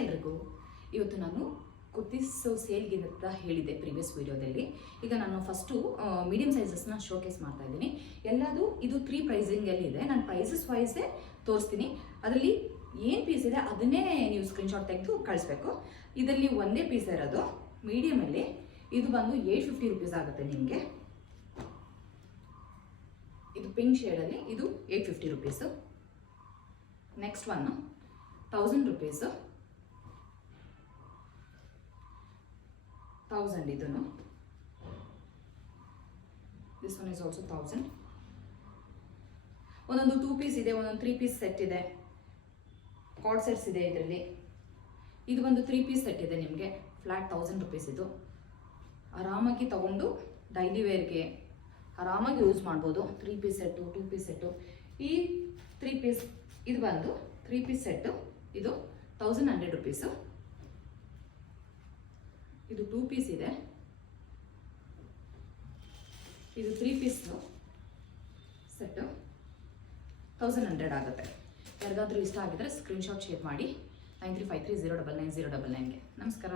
ಎಲ್ರಿಗೂ. ಇವತ್ತು ನಾನು ಕುರ್ತೀಸ್ ಸೇಲ್ಗೆ ಅಂತ ಹೇಳಿದೆ ಪ್ರೀವಿಯಸ್ ವೀಡಿಯೋದಲ್ಲಿ. ಈಗ ನಾನು ಫಸ್ಟು ಮೀಡಿಯಮ್ ಸೈಜಸ್ನ ಶೋಕೇಸ್ ಮಾಡ್ತಾ ಇದ್ದೀನಿ. ಎಲ್ಲದು ಇದು 3 ಪ್ರೈಸಿಂಗಲ್ಲಿ ಇದೆ. ನಾನು ಪ್ರೈಸಸ್ ವೈಸೇ ತೋರಿಸ್ತೀನಿ. ಅದರಲ್ಲಿ ಏನು ಪೀಸ್ ಇದೆ ಅದನ್ನೇ ನೀವು ಸ್ಕ್ರೀನ್ಶಾಟ್ ತೆಗೆದು ಕಳಿಸ್ಬೇಕು. ಇದರಲ್ಲಿ ಒಂದೇ ಪೀಸ್ ಇರೋದು ಮೀಡಿಯಮಲ್ಲಿ. ಇದು ಬಂದು 850 ರುಪೀಸ್ ಆಗುತ್ತೆ ನಿಮಗೆ. ಇದು ಪಿಂಕ್ ಶೇಡಲ್ಲಿ ಇದು 850 ರುಪೀಸು. Next one 1000 rupees. 1000 ಇದನ್ನು. This one is also 1000. ಒಂದೊಂದು 2 ಪೀಸ್ ಇದೆ, ಒಂದೊಂದು 3 ಪೀಸ್ ಸೆಟ್ ಇದೆ, ಕಾರ್ಡ್ ಸೆಟ್ಸ್ ಇದೆ ಇದರಲ್ಲಿ. ಇದು ಒಂದು 3 ಪೀಸ್ ಸೆಟ್ ಇದೆ ನಿಮಗೆ, ಫ್ಲಾಟ್ 1000 ರುಪೀಸ್. ಇದು ಆರಾಮಾಗಿ ತಗೊಂಡು ಡೈಲಿ ವೇರ್ಗೆ ಆರಾಮಾಗಿ ಯೂಸ್ ಮಾಡ್ಬೋದು. 3 ಪೀಸ್ ಸೆಟ್ಟು, 2 ಪೀಸ್ ಸೆಟ್ಟು. ಈ 3 ಪೀಸ್ ಇದು ಬಂದು 3 ಪೀಸ್ ಸೆಟ್ಟು. ಇದು 1100 ರುಪೀಸು. ಇದು 2 ಪೀಸ್ ಇದೆ. ಇದು 3 ಪೀಸ್ ಸೆಟ್ಟು 1100 ಆಗುತ್ತೆ. ಯಾರಿಗಾದ್ರೂ ಇಷ್ಟ ಆಗಿದ್ರೆ ಸ್ಕ್ರೀನ್ಶಾಟ್ ಶೇರ್ ಮಾಡಿ 9353099099ಗೆ. ನಮಸ್ಕಾರ.